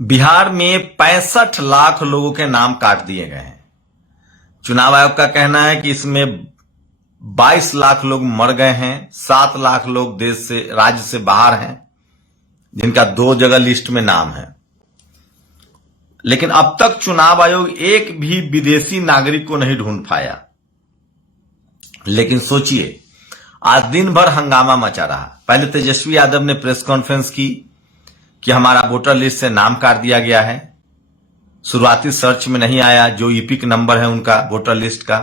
बिहार में 65 लाख लोगों के नाम काट दिए गए हैं। चुनाव आयोग का कहना है कि इसमें 22 लाख लोग मर गए हैं, 7 लाख लोग देश से, राज्य से बाहर हैं, जिनका 2 जगह लिस्ट में नाम है। लेकिन अब तक चुनाव आयोग एक भी विदेशी नागरिक को नहीं ढूंढ पाया। लेकिन सोचिए, आज दिन भर हंगामा मचा रहा। पहले तेजस्वी यादव ने प्रेस कॉन्फ्रेंस की कि हमारा वोटर लिस्ट से नाम काट दिया गया है। शुरुआती सर्च में नहीं आया, जो ईपिक नंबर है उनका वोटर लिस्ट का।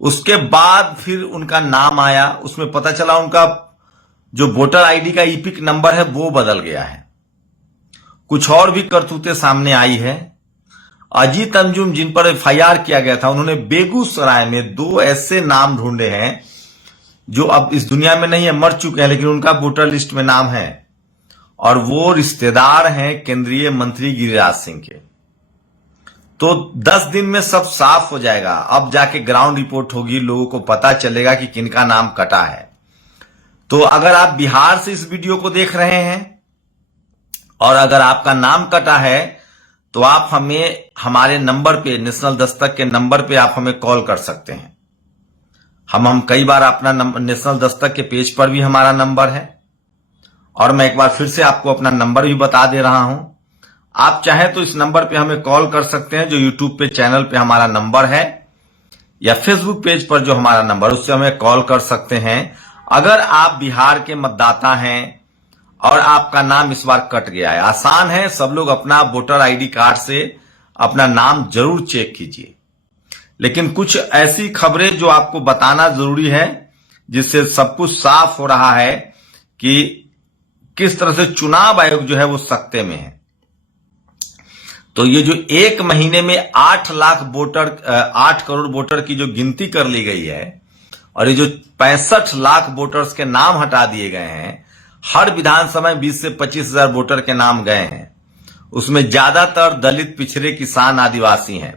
उसके बाद फिर उनका नाम आया, उसमें पता चला उनका जो वोटर आईडी का ईपिक नंबर है वो बदल गया है। कुछ और भी करतूतें सामने आई है। अजीत अंजुम, जिन पर एफआईआर किया गया था, उन्होंने बेगूसराय में 2 ऐसे नाम ढूंढे हैं जो अब इस दुनिया में नहीं है, मर चुके हैं, लेकिन उनका वोटर लिस्ट में नाम है, और वो रिश्तेदार हैं केंद्रीय मंत्री गिरिराज सिंह के। तो 10 दिन में सब साफ हो जाएगा। अब जाके ग्राउंड रिपोर्ट होगी, लोगों को पता चलेगा कि किनका नाम कटा है। तो अगर आप बिहार से इस वीडियो को देख रहे हैं और अगर आपका नाम कटा है, तो आप हमें हमारे नंबर पे, नेशनल दस्तक के नंबर पे आप हमें कॉल कर सकते हैं। हम कई बार अपना नेशनल दस्तक के पेज पर भी हमारा नंबर है, और मैं एक बार फिर से आपको अपना नंबर भी बता दे रहा हूं। आप चाहें तो इस नंबर पे हमें कॉल कर सकते हैं, जो यूट्यूब पे चैनल पे हमारा नंबर है, या फेसबुक पेज पर जो हमारा नंबर, उससे हमें कॉल कर सकते हैं। अगर आप बिहार के मतदाता हैं और आपका नाम इस बार कट गया है, आसान है, सब लोग अपना वोटर आईडी कार्ड से अपना नाम जरूर चेक कीजिए। लेकिन कुछ ऐसी खबरें जो आपको बताना जरूरी है, जिससे सब कुछ साफ हो रहा है कि किस तरह से चुनाव आयोग जो है वो सख्ते में है। तो ये जो 1 महीने में 8 लाख वोटर, 8 करोड़ वोटर की जो गिनती कर ली गई है, और ये जो 65 लाख वोटर्स के नाम हटा दिए गए हैं, हर विधानसभा में 20 से 25 हजार वोटर के नाम गए हैं, उसमें ज्यादातर दलित, पिछड़े, किसान, आदिवासी हैं।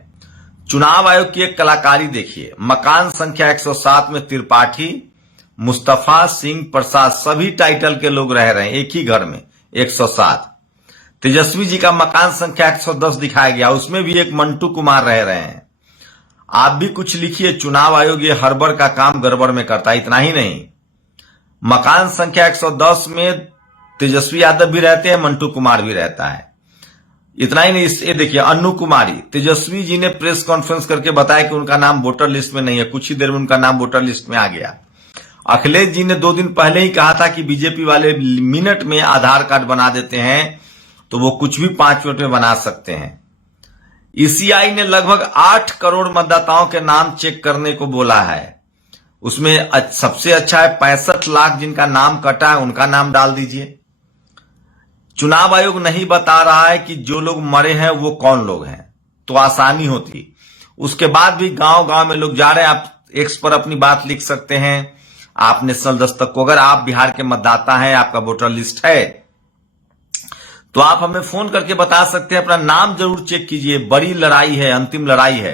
चुनाव आयोग की एक कलाकारी देखिए। मकान संख्या 107 में त्रिपाठी, मुस्तफा, सिंह, प्रसाद, सभी टाइटल के लोग रह रहे हैं एक ही घर में, 107। तेजस्वी जी का मकान संख्या 110 दिखाया गया, उसमें भी एक मंटू कुमार रह रहे हैं। आप भी कुछ लिखिए, चुनाव आयोग ये हड़बड़ का काम गड़बड़ में करता है। इतना ही नहीं, मकान संख्या 110 में तेजस्वी यादव भी रहते हैं, मंटू कुमार भी रहता है। इतना ही नहीं, ये देखिए, अन्नू कुमारी, तेजस्वी जी ने प्रेस कॉन्फ्रेंस करके बताया कि उनका नाम वोटर लिस्ट में नहीं है, कुछ ही देर में उनका नाम वोटर लिस्ट में आ गया। अखिलेश जी ने 2 दिन पहले ही कहा था कि बीजेपी वाले मिनट में आधार कार्ड बना देते हैं, तो वो कुछ भी 5 मिनट में बना सकते हैं। ईसीआई ने लगभग 8 करोड़ मतदाताओं के नाम चेक करने को बोला है। उसमें सबसे अच्छा है 65 लाख जिनका नाम कटा है, उनका नाम डाल दीजिए। चुनाव आयोग नहीं बता रहा है कि जो लोग मरे हैं वो कौन लोग हैं, तो आसानी होती। उसके बाद भी गांव गांव में लोग जा रहे हैं। आप एक्स पर अपनी बात लिख सकते हैं, आप नेशनल दस्तक को, अगर आप बिहार के मतदाता हैं, आपका वोटर लिस्ट है, तो आप हमें फोन करके बता सकते हैं। अपना नाम जरूर चेक कीजिए। बड़ी लड़ाई है, अंतिम लड़ाई है।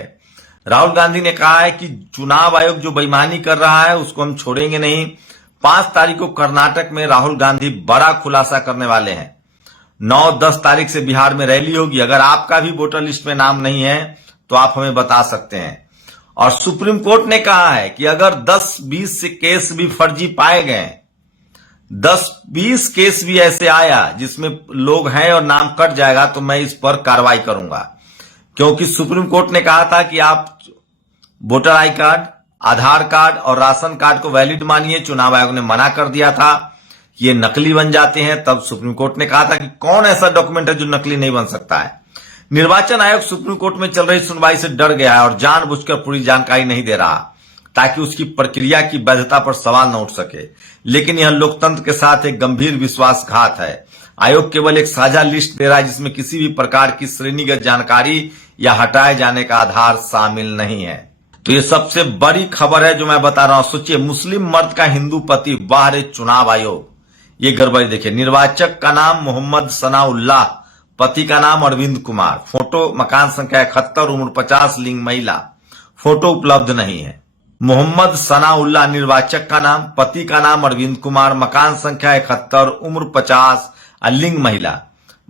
राहुल गांधी ने कहा है कि चुनाव आयोग जो बेईमानी कर रहा है उसको हम छोड़ेंगे नहीं। 5 तारीख को कर्नाटक में राहुल गांधी बड़ा खुलासा करने वाले हैं। 9-10 तारीख से बिहार में रैली होगी। अगर आपका भी वोटर लिस्ट में नाम नहीं है तो आप हमें बता सकते हैं। और सुप्रीम कोर्ट ने कहा है कि अगर 10-20 से केस भी फर्जी पाए गए, 10-20 केस भी ऐसे आया जिसमें लोग हैं और नाम कट जाएगा, तो मैं इस पर कार्रवाई करूंगा। क्योंकि सुप्रीम कोर्ट ने कहा था कि आप voter I card, Aadhaar card और राशन कार्ड को वैलिड मानिए। चुनाव आयोग ने मना कर दिया था कि ये नकली बन जाते हैं। तब सुप्रीम कोर्ट ने कहा था कि कौन ऐसा डॉक्यूमेंट है जो नकली नहीं बन सकता है। निर्वाचन आयोग सुप्रीम कोर्ट में चल रही सुनवाई से डर गया है और जानबूझकर पूरी जानकारी नहीं दे रहा, ताकि उसकी प्रक्रिया की वैधता पर सवाल न उठ सके। लेकिन यह लोकतंत्र के साथ एक गंभीर विश्वासघात है। आयोग केवल एक साझा लिस्ट दे रहा है जिसमें किसी भी प्रकार की श्रेणीगत जानकारी या हटाए जाने का आधार शामिल नहीं है। तो ये सबसे बड़ी खबर है जो मैं बता रहा हूं। सोचिए, मुस्लिम मर्द का हिंदू पति, बाहर चुनाव आयोग, ये गड़बड़ी देखिए। निर्वाचक का नाम मोहम्मद सनाउल्लाह, पति का नाम अरविंद कुमार, फोटो मकान संख्या 71, उम्र 50, लिंग महिला, फोटो उपलब्ध नहीं है। मोहम्मद सनाउल्लाह निर्वाचक का नाम, पति का नाम अरविंद कुमार, मकान संख्या 71, उम्र 50, लिंग महिला।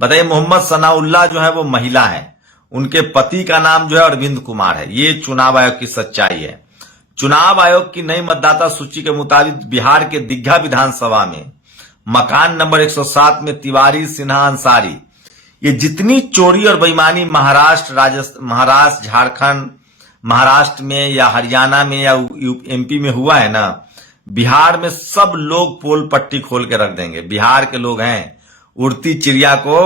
बताइए, मोहम्मद सनाउल्लाह जो है वो महिला है, उनके पति का नाम जो है अरविंद कुमार है। ये चुनाव आयोग की सच्चाई है। चुनाव आयोग की नई मतदाता सूची के मुताबिक बिहार के दीघा विधानसभा में मकान नंबर 107 में तिवारी, सिन्हा, अंसारी, ये जितनी चोरी और बेईमानी महाराष्ट्र, झारखंड, महाराष्ट्र में या हरियाणा में या एमपी में हुआ है ना, बिहार में सब लोग पोल पट्टी खोल के रख देंगे। बिहार के लोग हैं, उड़ती चिड़िया को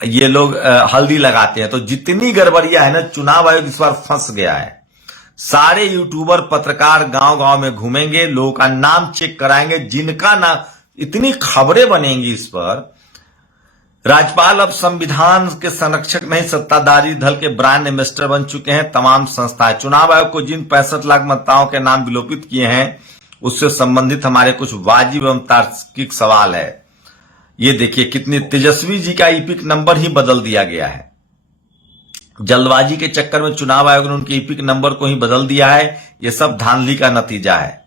ये लोग हल्दी लगाते हैं। तो जितनी गड़बड़ियां है ना, चुनाव आयोग इस बार फंस गया है। सारे यूट्यूबर, पत्रकार गांव गांव में घूमेंगे, लोगों का नाम चेक कराएंगे, जिनका नाम, इतनी खबरें बनेंगी इस पर। राज्यपाल अब संविधान के संरक्षक नहीं, सत्ताधारी दल के ब्रांड एम्बेसडर बन चुके हैं तमाम संस्थाएं। चुनाव आयोग को जिन 65 लाख मतदाताओं के नाम विलोपित किए हैं, उससे संबंधित हमारे कुछ वाजिब एवं तार्किक सवाल है। ये देखिए, कितनी तेजस्वी जी का ईपिक नंबर ही बदल दिया गया है। जल्दबाजी के चक्कर में चुनाव आयोग ने उनके ईपिक नंबर को ही बदल दिया है। ये सब धांधली का नतीजा है।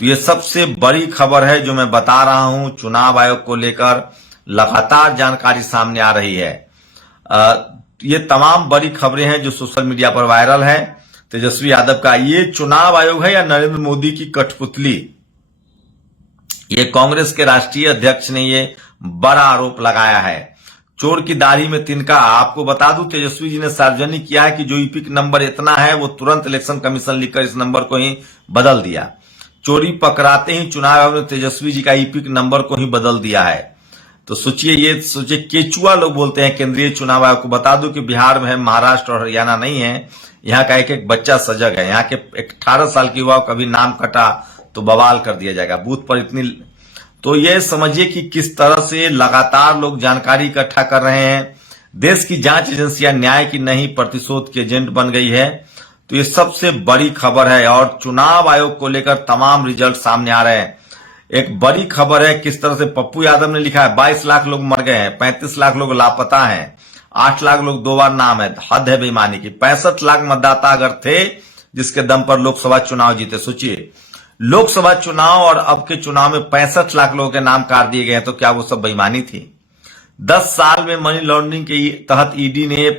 तो ये सबसे बड़ी खबर है जो मैं बता रहा हूं। चुनाव आयोग को लेकर लगातार जानकारी सामने आ रही है। ये तमाम बड़ी खबरें हैं जो सोशल मीडिया पर वायरल है। तेजस्वी यादव का ये चुनाव आयोग है या नरेंद्र मोदी की कठपुतली? ये कांग्रेस के राष्ट्रीय अध्यक्ष ने ये बड़ा आरोप लगाया है। चोर की दाढ़ी में तिनका। आपको बता दूं, तेजस्वी जी ने सार्वजनिक किया है कि जो ईपिक नंबर इतना है वो तुरंत इलेक्शन कमीशन लिखकर इस नंबर को ही बदल दिया। चोरी पकड़ाते ही चुनाव आयोग ने तेजस्वी जी का ईपिक नंबर को ही बदल दिया है। तो सोचिए, ये सोचिए, केचुआ लोग बोलते हैं केंद्रीय चुनाव आयोग को। बता दूं कि बिहार में है, महाराष्ट्र और हरियाणा नहीं है। यहाँ का एक एक बच्चा सजग है। यहाँ के 18 साल की युवा कभी नाम कटा तो बवाल कर दिया जाएगा बूथ पर। इतनी तो ये समझिए कि किस तरह से लगातार लोग जानकारी इकट्ठा कर रहे हैं। देश की जांच एजेंसियां न्याय की नहीं प्रतिशोध की एजेंट बन गई है। तो ये सबसे बड़ी खबर है और चुनाव आयोग को लेकर तमाम रिजल्ट सामने आ रहे हैं। एक बड़ी खबर है किस तरह से पप्पू यादव ने लिखा है 22 लाख लोग मर गए हैं, 35 लाख लोग लापता हैं, 8 लाख लोग 2 बार नाम है। हद है बेईमानी की। 65 लाख मतदाता अगर थे जिसके दम पर लोकसभा चुनाव जीते। सोचिए, लोकसभा चुनाव और अब के चुनाव में 65 लाख लोगों के नाम काट दिए गए हैं। तो क्या वो सब बेईमानी थी? 10 साल में मनी लॉन्ड्रिंग के तहत ईडी ने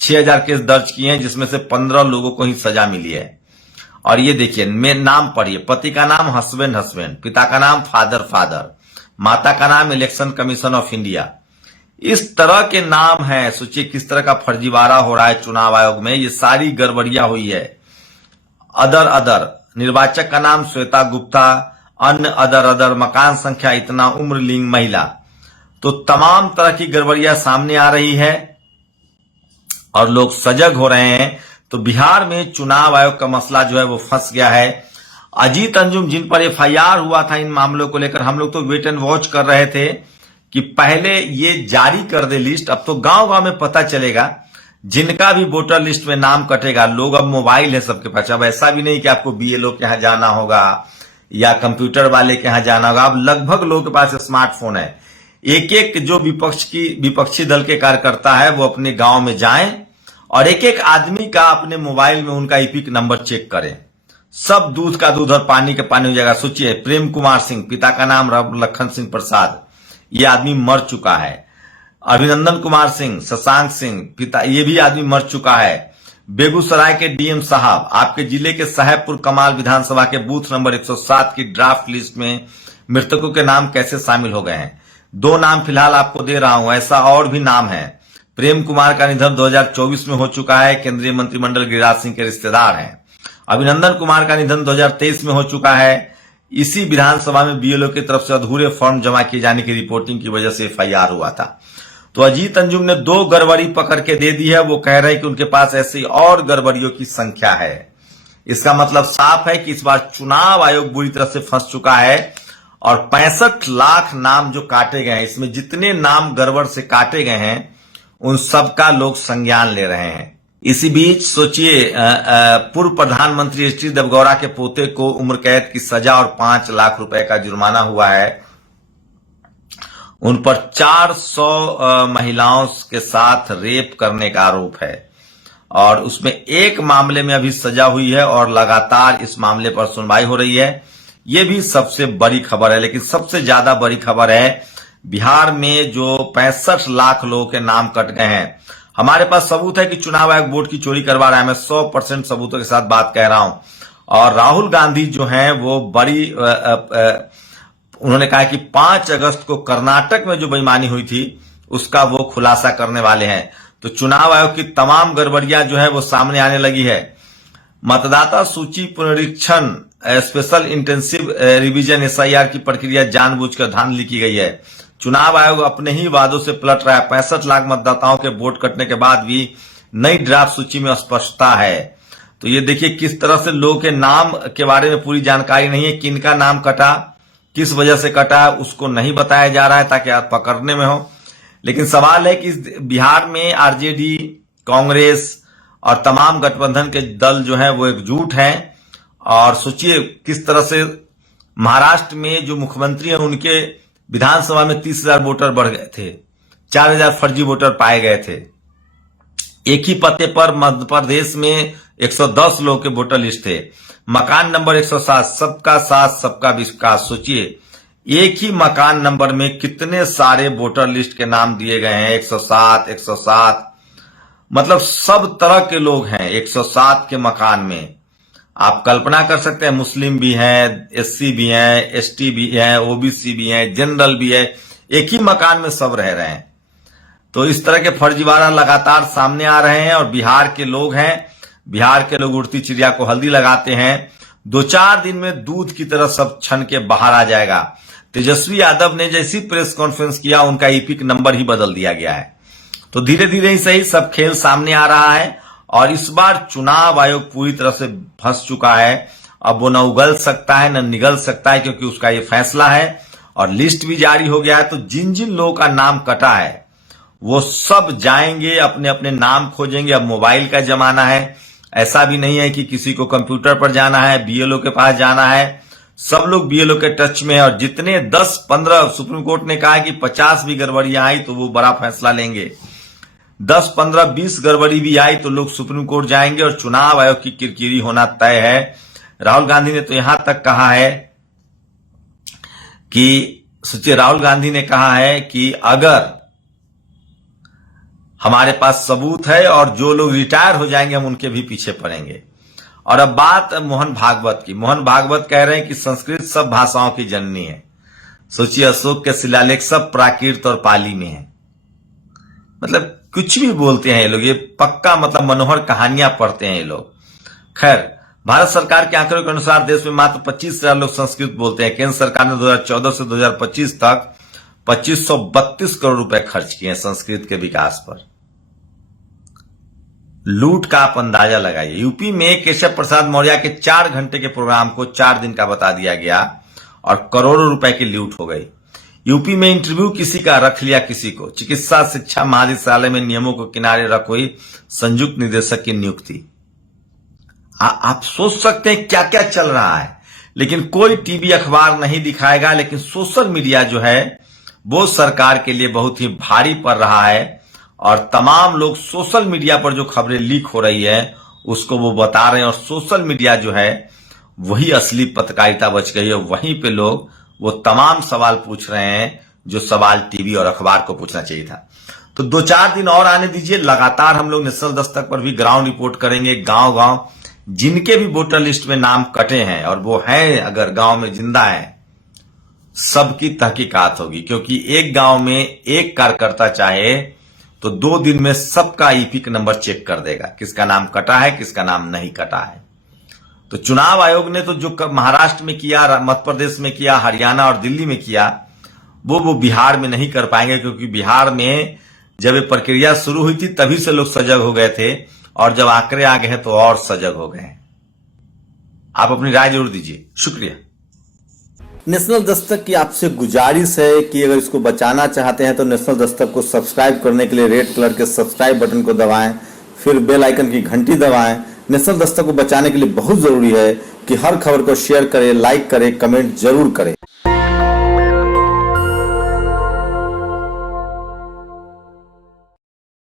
6000 केस दर्ज किए हैं, जिसमें से 15 लोगों को ही सजा मिली है। और ये देखिए, मैं नाम पढ़िए। पति का नाम हस्बैंड, पिता का नाम फादर, माता का नाम इलेक्शन कमीशन ऑफ इंडिया। इस तरह के नाम है। सोचिए किस तरह का फर्जीवाड़ा हो रहा है चुनाव आयोग में। ये सारी गड़बड़ियां हुई है। अदर निर्वाचक का नाम श्वेता गुप्ता, अन्य अदर, मकान संख्या इतना, उम्र, लिंग महिला। तो तमाम तरह की गड़बड़ियां सामने आ रही है और लोग सजग हो रहे हैं। तो बिहार में चुनाव आयोग का मसला जो है वो फंस गया है। अजीत अंजुम जिन पर एफआईआर हुआ था इन मामलों को लेकर, हम लोग तो वेट एंड वॉच कर रहे थे कि पहले ये जारी कर दे लिस्ट। अब तो गांव गांव में पता चलेगा जिनका भी वोटर लिस्ट में नाम कटेगा। लोग अब मोबाइल है सबके पास। अब ऐसा भी नहीं कि आपको बीएलओ के यहां जाना होगा या कंप्यूटर वाले के यहां जाना होगा। अब लगभग लोगों के पास स्मार्टफोन है। एक एक जो विपक्षी दल के कार्यकर्ता है वो अपने गांव में जाएं और एक एक आदमी का अपने मोबाइल में उनका ईपिक नंबर चेक करें। सब दूध का दूध और पानी का पानी हो जाएगा। सोचिए, प्रेम कुमार सिंह, पिता का नाम लखन सिंह प्रसाद, ये आदमी मर चुका है। अभिनंदन कुमार सिंह, शशांक सिंह, पिता, ये भी आदमी मर चुका है। बेगूसराय के डीएम साहब, आपके जिले के साहेबपुर कमाल विधानसभा के बूथ नंबर 107 की ड्राफ्ट लिस्ट में मृतकों के नाम कैसे शामिल हो गए हैं? 2 नाम फिलहाल आपको दे रहा हूं, ऐसा और भी नाम है। प्रेम कुमार का निधन 2024 में हो चुका है, केंद्रीय मंत्रिमंडल गिरिराज सिंह के रिश्तेदार हैं। अभिनंदन कुमार का निधन 2023 में हो चुका है। इसी विधानसभा में बीएलओ की तरफ से अधूरे फॉर्म जमा किए जाने की रिपोर्टिंग की वजह से एफआईआर हुआ था। तो अजीत अंजुम ने 2 गड़बड़ी पकड़ के दे दी है। वो कह रहे हैं कि उनके पास ऐसी और गड़बड़ियों की संख्या है। इसका मतलब साफ है कि इस बार चुनाव आयोग बुरी तरह से फंस चुका है और 65 लाख नाम जो काटे गए हैं, इसमें जितने नाम गड़बड़ से काटे गए हैं उन सबका लोग संज्ञान ले रहे हैं। इसी बीच सोचिए, पूर्व प्रधानमंत्री एच डी देवगौड़ा के पोते को उम्र कैद की सजा और 5 लाख रुपए का जुर्माना हुआ है। उन पर 400 महिलाओं के साथ रेप करने का आरोप है और उसमें एक मामले में अभी सजा हुई है और लगातार इस मामले पर सुनवाई हो रही है। यह भी सबसे बड़ी खबर है। लेकिन सबसे ज्यादा बड़ी खबर है बिहार में जो 65 लाख लोगों के नाम कट गए हैं। हमारे पास सबूत है कि चुनाव आयोग वोट की चोरी करवा रहा है। मैं 100% सबूतों के साथ बात कह रहा हूं। और राहुल गांधी जो हैं वो बड़ी उन्होंने कहा कि 5 अगस्त को कर्नाटक में जो बेईमानी हुई थी उसका वो खुलासा करने वाले हैं। तो चुनाव आयोग की तमाम गड़बड़ियां जो है वो सामने आने लगी है। मतदाता सूची पुनरीक्षण स्पेशल इंटेंसिव रिवीजन SIR की प्रक्रिया जानबूझकर धांधली की गई है। चुनाव आयोग अपने ही वादों से पलट रहा है। 65 लाख मतदाताओं के वोट कटने के बाद भी नई ड्राफ्ट सूची में अस्पष्टता है। तो ये देखिए किस तरह से लोगों के नाम के बारे में पूरी जानकारी नहीं है। किनका नाम कटा, किस वजह से कटा, उसको नहीं बताया जा रहा है ताकि आप पकड़ने में हो। लेकिन सवाल है कि बिहार में RJD, कांग्रेस और तमाम गठबंधन के दल जो है वो एकजुट हैं। और सोचिए किस तरह से महाराष्ट्र में जो मुख्यमंत्री हैं उनके विधानसभा में 30,000 वोटर बढ़ गए थे, 4,000 फर्जी वोटर पाए गए थे। एक ही पते पर मध्य प्रदेश में 110 लोगों के वोटर लिस्ट थे। मकान नंबर 107, सबका साथ सबका विकास। सोचिए एक ही मकान नंबर में कितने सारे वोटर लिस्ट के नाम दिए गए हैं। 107 मतलब सब तरह के लोग हैं 107 के मकान में। आप कल्पना कर सकते हैं, मुस्लिम भी हैं, SC भी हैं, ST भी हैं, OBC भी हैं, जनरल भी है। एक ही मकान में सब रह रहे हैं। तो इस तरह के फर्जीवाड़ा लगातार सामने आ रहे हैं। और बिहार के लोग हैं, बिहार के लोग उड़ती चिड़िया को हल्दी लगाते हैं। 2-4 दिन में दूध की तरह सब छन के बाहर आ जाएगा। तेजस्वी यादव ने जैसी प्रेस कॉन्फ्रेंस किया उनका EPIC नंबर ही बदल दिया गया है। तो धीरे धीरे ही सही सब खेल सामने आ रहा है। और इस बार चुनाव आयोग पूरी तरह से फंस चुका है। अब वो न उगल सकता है न निगल सकता है, क्योंकि उसका ये फैसला है और लिस्ट भी जारी हो गया है। तो जिन जिन लोगों का नाम कटा है वो सब जाएंगे, अपने अपने नाम खोजेंगे। अब मोबाइल का जमाना है, ऐसा भी नहीं है कि किसी को कंप्यूटर पर जाना है, BLO के पास जाना है। सब लोग BLO के टच में है। और जितने 10-15 सुप्रीम कोर्ट ने कहा कि 50 भी गड़बड़ियां आई तो वो बड़ा फैसला लेंगे। 10-15-20 गड़बड़ी भी आई तो लोग सुप्रीम कोर्ट जाएंगे और चुनाव आयोग की किरकिरी होना तय है। राहुल गांधी ने तो यहां तक कहा है कि सोचिए, राहुल गांधी ने कहा है कि अगर हमारे पास सबूत है और जो लोग रिटायर हो जाएंगे हम उनके भी पीछे पड़ेंगे। और अब बात मोहन भागवत की। मोहन भागवत कह रहे हैं कि संस्कृत सब भाषाओं की जननी है। सोचिए अशोक के शिलालेख सब प्राकृत और पाली में है। मतलब कुछ भी बोलते हैं ये लोग, ये पक्का मतलब मनोहर कहानियां पढ़ते हैं ये लोग। खैर, भारत सरकार के आंकड़ों के अनुसार देश में मात्र 25,000 लोग संस्कृत बोलते हैं। केंद्र सरकार ने 2014 से 2025 तक 2532 करोड़ रुपए खर्च किए हैं संस्कृत के विकास पर। लूट का आप अंदाजा लगाइए। यूपी में केशव प्रसाद मौर्य के 4 घंटे के प्रोग्राम को 4 दिन का बता दिया गया और करोड़ों रुपए की लूट हो गई। यूपी में इंटरव्यू किसी का रख लिया किसी को। चिकित्सा शिक्षा महानिदेशालय में नियमों को किनारे रख हुई संयुक्त निदेशक की नियुक्ति। आप सोच सकते हैं क्या क्या चल रहा है। लेकिन कोई टीवी अखबार नहीं दिखाएगा। लेकिन सोशल मीडिया जो है वो सरकार के लिए बहुत ही भारी पड़ रहा है। और तमाम लोग सोशल मीडिया पर जो खबरें लीक हो रही है उसको वो बता रहे हैं। और सोशल मीडिया जो है वही असली पत्रकारिता बच गई है। वहीं पे लोग वो तमाम सवाल पूछ रहे हैं जो सवाल टीवी और अखबार को पूछना चाहिए था। तो 2-4 दिन और आने दीजिए। लगातार हम लोग नेशनल दस्तक पर भी ग्राउंड रिपोर्ट करेंगे। गांव गांव जिनके भी वोटर लिस्ट में नाम कटे हैं और वो हैं अगर गांव में जिंदा है, सबकी तहकीकात होगी। क्योंकि एक गांव में एक कार्यकर्ता चाहे तो 2 दिन में सबका EPIC नंबर चेक कर देगा, किसका नाम कटा है किसका नाम नहीं कटा है। तो चुनाव आयोग ने तो जो महाराष्ट्र में किया, मध्य प्रदेश में किया, हरियाणा और दिल्ली में किया, वो बिहार में नहीं कर पाएंगे। क्योंकि बिहार में जब ये प्रक्रिया शुरू हुई थी तभी से लोग सजग हो गए थे और जब आंकड़े आ गए हैं तो और सजग हो गए। आप अपनी राय जरूर दीजिए। शुक्रिया। नेशनल दस्तक की आपसे गुजारिश है कि अगर इसको बचाना चाहते हैं तो नेशनल दस्तक को सब्सक्राइब करने के लिए रेड कलर के सब्सक्राइब बटन को दबाएं, फिर बेल आइकन की घंटी दबाएं। नेशनल दस्तक को बचाने के लिए बहुत जरूरी है कि हर खबर को शेयर करें, लाइक करें, कमेंट जरूर करें।